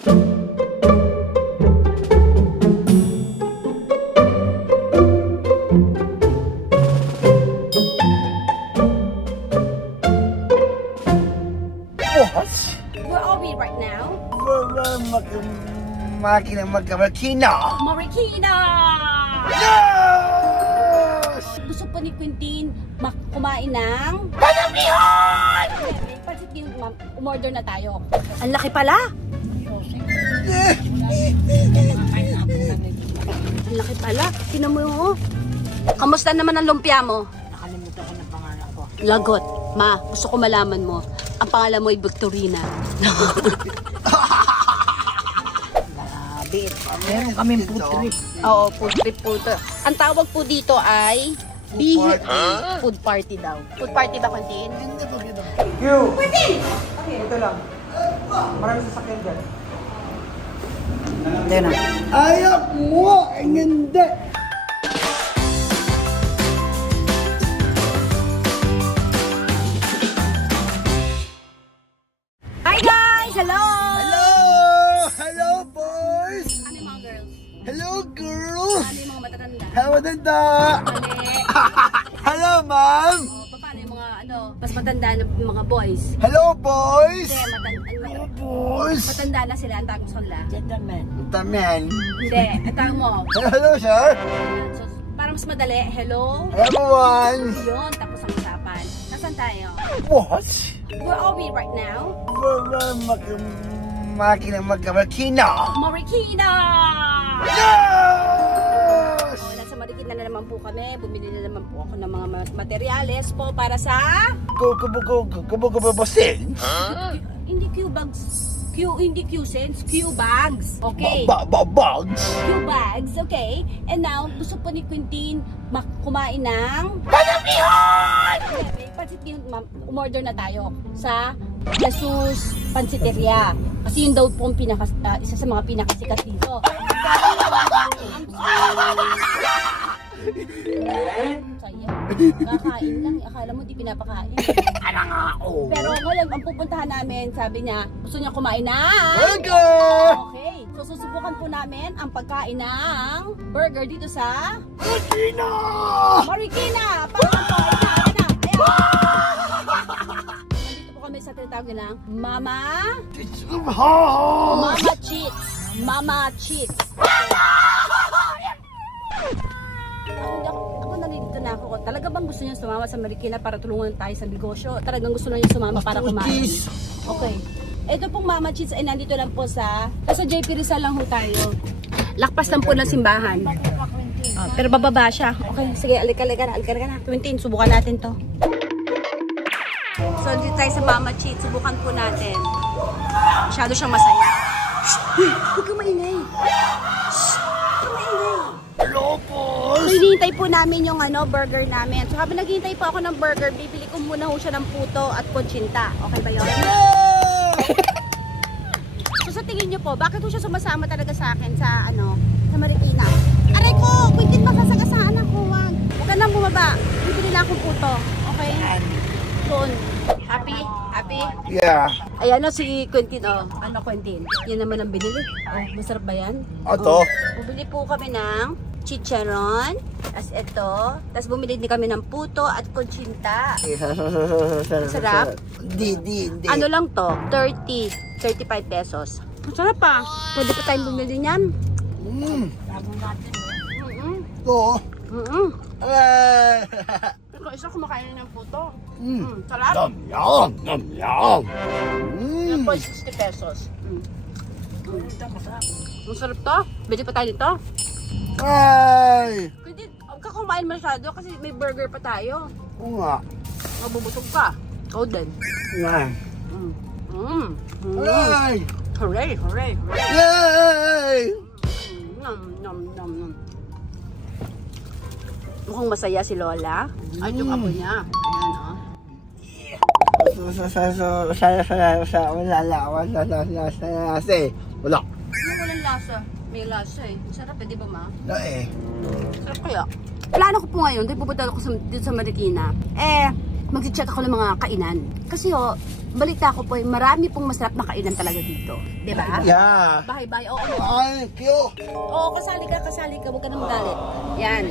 Where are we right now? Marikina. Marikina! Yes! Gusto po ni Quintin kumain ng Panamihon! Pansit yun, ma'am. Umorder na tayo. Ang laki pala! Ang laki pala. Tinan mo yun. Kamusta naman ang lumpia mo? Nakalimutan ko na pangalan ko. Lagot. Ma, gusto ko malaman mo. Ang pangalan mo ay Victorina. Grabe. Meron kaming food trip. Oo, food trip po ito. Ang tawag po dito ay food party daw. Food party ba, Quintin? You! Quintin! Ito lang. Maraming sasakyan dyan. Ito na. Ayak mo! Ang ganda! Hi guys! Hello! Hello! Hello, boys! Ano yung mga girls? Hello, girls! Ano yung mga matatanda? Hello, danda! Mali. Hello, ma'am! O, paano yung mga mas matanda na mga boys? Hello, boys! Hindi, Boys! matanda na sila. Ang tawag sa kanila. Gentleman. Taman. Hindi, ang tawag mo. Hello, sir! So, para mas madali, hello? Everyone! Yun, tapos ang usapan. Nasaan tayo? What? Where are we right now? Marikina. Marikina! Yes! O, nasa Marikina na naman po kami. Bumili na naman po ako ng mga materyales po para sa... Kubusin? Hindi Q-bags. Hindi Q-cents. Q-bags. Okay. Bugs? Q-bags. Okay. And now, gusto po ni Quintin kumain ng... Panamihon! Pansit yun, ma'am. Umorder na tayo sa Jesus Pansiteria. Kasi yun daw po ang isa sa mga pinakasikat dito. Saya. Kakain lang. Akala mo di pinapakain. Ano nga ako? Pero ngayon, ang pupuntahan namin, sabi niya, gusto niya kumain ng... Burger! Okay. So, susubukan po namin ang pagkain ng burger dito sa... Marikina! Marikina! Parang po, ayan na. Nandito po kami sa tinatawag nilang Mama Cheats. Mama Cheats. Ako nalilito na ako. Talaga bang gusto niyo sumama sa Marikina para tulungan tayo sa negosyo? Talagang gusto niyo sumama para kumain? Okay. Ito pong Mama Cheats ay nandito lang po sa JP Rizal lang ho tayo. Lakpas lang po ng simbahan. Pero bababa siya. Okay, sige, alika na. Quintin, subukan natin to. So, dito tayo sa Mama Cheats. Subukan po natin. Masyado siyang masaya. Uy, huwag ka maingay. Hello, boss! So, hinihintay po namin yung burger namin. So, habang naghihintay po ako ng burger, bibili ko muna ho siya ng puto at kutsinta. Okay ba yun? So, sa tingin nyo po, bakit ho siya sumasama talaga sa akin sa Marikina? Aray ko! Quintin, masasagasaan ako. Huwag ka nang bumaba. Bibili na akong puto. Okay? Doon. Happy? Happy? Yeah. Ayan na si Quintin. Ano Quintin? Yan naman ang binili. Masarap ba yan? Ito? Bumili po kami ng chicharon. As ito. Tapos bumili din kami ng puto at kutsinta. Sarap. Hindi. Ano lang to? 35 pesos. Masarap pa. Pwede pa tayong bumili niyan. Oo. Ikaw isa kumakain ng puto. Sarap. Yum. Yan po 60 pesos. Masarap to. Pwede pa tayo dito. Ay! Pwede, huwag ka kumain masyado kasi may burger pa tayo. Oo nga. Mabubusog ka. Ikaw din. Ay! Hooray! Yay! Nom. Mukhang masaya si Lola. At yung apo niya. Wala. Walang lasa. May lasa eh. Sarap eh, di ba ma? Eh. Sarap kaya. Plano ko po ngayon, dahil pupunta ako dito sa Marikina. mag-check ako ng mga kainan. Kasi balita ko po, marami pong masarap na kainan talaga dito. Diba? Yeah. Bahay-bahay. Oo, Ay, cute. Oo, kasali ka. Huwag ka na magalit. Yan.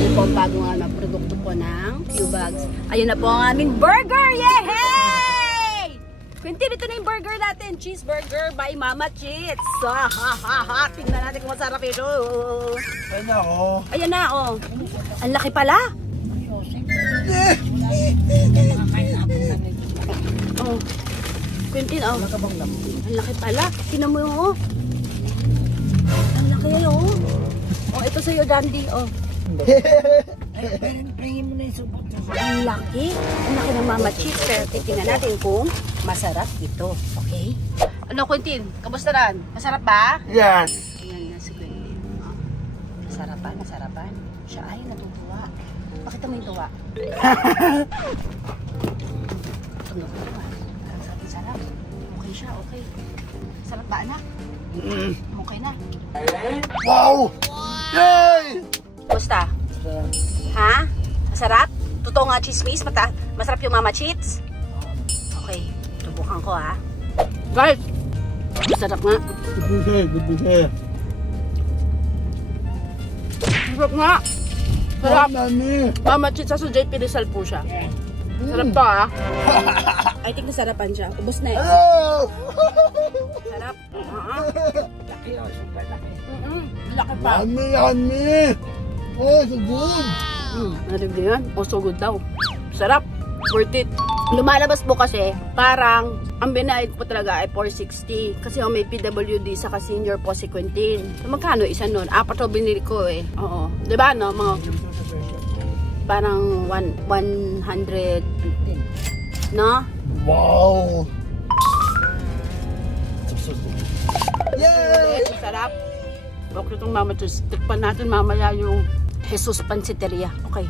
Yan po ang bago nga na produkto po ng Q-Bags. Ayun na po ang aming burger! Yay! Quintin, ito na yung burger natin. Cheeseburger by Mama Cheats. Tingnan natin kung masarap ito. Ayun ako. Ayan na, Ang laki pala. Oh. Quintin, Ang laki pala. Tingnan mo yung, Ang laki, ito sa'yo, Dandy, Pringin mo na yung supot. Ang laki ng Mama Cheats. Pero titingnan natin kung masarap ito. Okay? Ano, Quintin? Kamusta ran? Masarap ba? Yan. Ayan na si Quintin. Masarapan. Siya ay natutuwa. Pakita mo yung tuwa. Tuwa. Sa ating sarap. Okay siya, okay. Sarap ba, anak? Okay na. Wow! Yay! Kamusta? Ha? Masarap? Totoo nga chismis? Masarap yung Mama Cheats? Okay. Subukan ko, ha? Guys! Masarap nga. Masarap nga. Sarap. Mama Cheats sa JP Rizal po siya. Sarap to, ha? I think nasarapan siya. Ubus na, Hello! Sarap. Laki o, super laki. Laki pa. Yummy! Oh, so good! Narib yan? So good daw. Sarap. Worth it. Lumalabas po kasi, parang, ang binayad po talaga ay 460. Kasi may PWD sa senior po si Quintin. So, magkano isa nun? 4 to binili ko Oo. Diba, no? Mga, parang 100. No? Wow! Yay! Sarap. Okay itong Mama Cheats. Tikpan natin mamaya yung Jesus Pansiteria. Okay.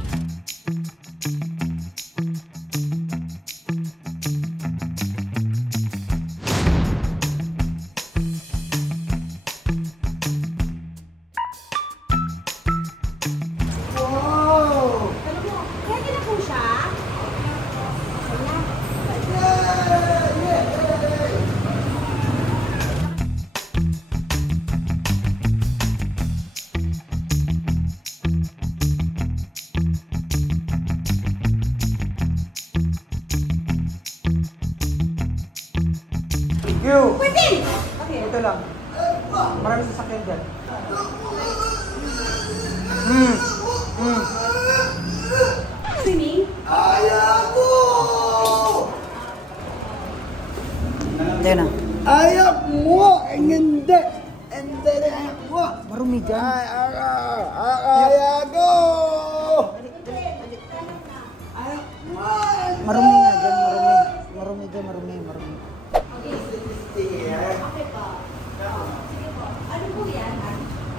Wow! Pwede na po siya? You! Quintin! Ito lang. Marami sasakyan dyan. Swimming? Ayaw mo! Ito na. Ayaw mo! Hindi! Hindi na ako! Marumi dyan. Ayaw ko! Marumi nga dyan, marumi. Marumi dyan, marumi. Ano po yan?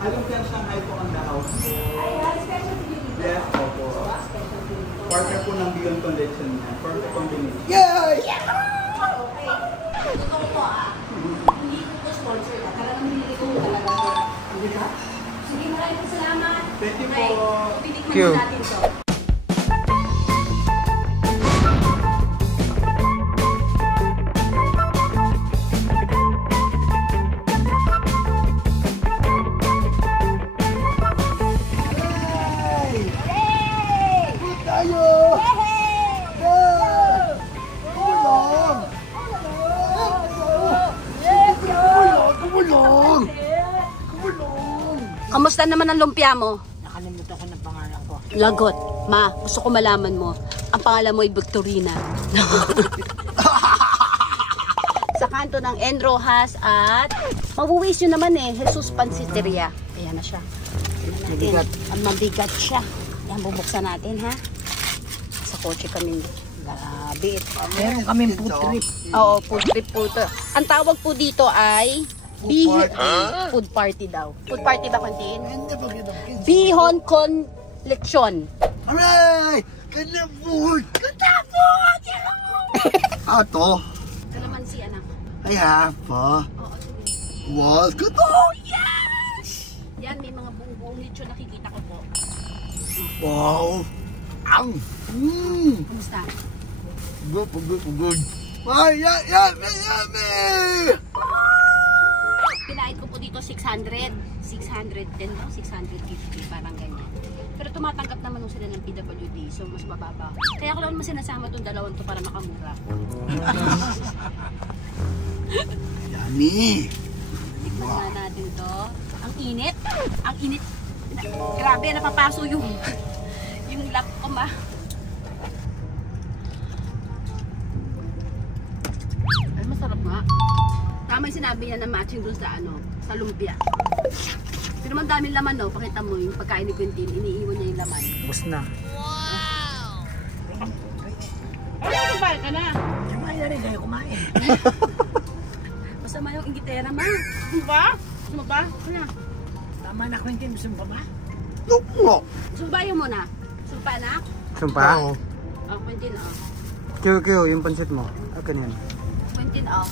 Alam ka Shanghai po ang dahaw. Ay, special to you. Yes, opo. Partner po ng Beyond Collection niya. Perfect combination. Yay! Okay. Totoo po Hindi ko po sponsor na. Talagang hindi ko talaga. Diba? Sige, maraming po salamat. Thank you Okay. po. Titikman natin to. Kamusta naman ang lumpia mo? Nakalimutan ko ng pangalan ko. Lagot. Ma, gusto ko malaman mo. Ang pangalan mo ay Victorina. Sa kanto ng Enrojas at mabuwis yun naman Jesus Pansiteria. Ayan na siya. Mabigat. Ang mabigat siya. Yan, bubuksan natin, ha? Sa kotse kami. Grabe. Meron kaming food trip. Oo, food trip po ito. Ang tawag po dito ay food party daw. Food party ba, Quintin? Bihon con lechon. Aray! Kanya food! Kanya food! Ato? Kalamansi, anak. Ay, po. Oo, sige. Wow, kato! Yes! Yan, may mga buong-buong lechon nakikita ko po. Wow! Ang. Kumusta? Good. Ay, yummy. Pinait ko po dito 600. 610 no? 650 parang ganyan. Pero tumatanggap naman nung sila ng PWD, so mas mababa. Kaya ko lang naman sinasama itong dalawang to para makamura. Yummy. Tikman na natin to. Ang init. Ang init. Grabe, napapaso yung lap ko ma. Ay, masarap nga. Tama yung sinabi niya na matching dun sa sa lumpia. Pero man daming laman no, pakita mo yung pagkain ni Quintin, iniiwan niya yung laman. Bus na. Ay, kumain ka na. Kumain na rin kayo, kumain. Masama yung ingitera ma. Ano ba? Ano ba? Ano? Tama na, Quentin. Gusto mo pa ba? Lupo. Subayo mo na. Sumpa na? Sumpa? Oh, Quintin oh. QQ, yung pansit mo. Akin yan. Quintin oh.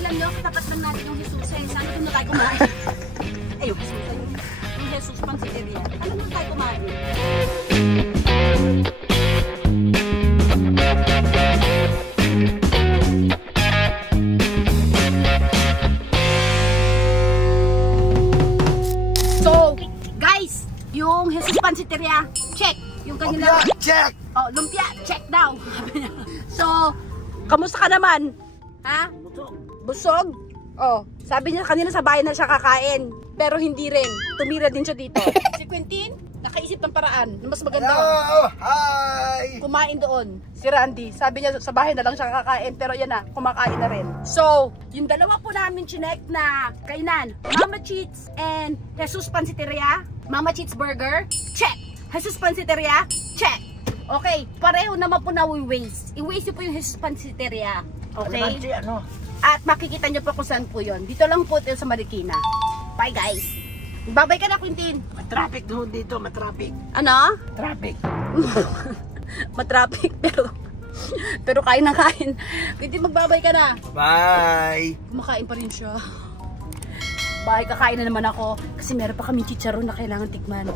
Alam nyo, katapat lang natin yung Jesus eh. Sana doon na tayo kumain. Ay, yung Jesus. Yung Jesus Pansiteria. Alam mo tayo kumain. So, guys, yung Jesus Pansiteria, check. Yung kanila. Check. Oh, lumpia, check daw. So, kamusta ka naman? Ha? Busog? Oh, sabi niya kanina sa bahay na siya kakain. Pero hindi rin. Tumira din siya dito. Si Quintin, nakaisip ng paraan na mas maganda Hello. Hi. kumain doon. Si Randy, sabi niya sa bahay na lang siya kakain. Pero yan na, kumakain na rin. So, yung dalawa po namin chinek na kainan. Mama Cheats and Jesus Pansiteria. Mama Cheats Burger, check. Jesus Pansiteria, check. Okay, pareho naman po na i-waste. I-waste niyo po yung Jesus Pansiteria. Okay? Si ano? At makikita niyo po kung saan po yun. Dito lang po ito sa Marikina. Bye guys. Babay ka na, Quintin. Matraffic doon dito, matraffic. Ano? Traffic. Matraffic pero kain na kain. Quintin, magbabay ka na. Bye. Kumakain pa rin siya. Bye, kakain na naman ako. Kasi meron pa kami chicharon na kailangan tikman.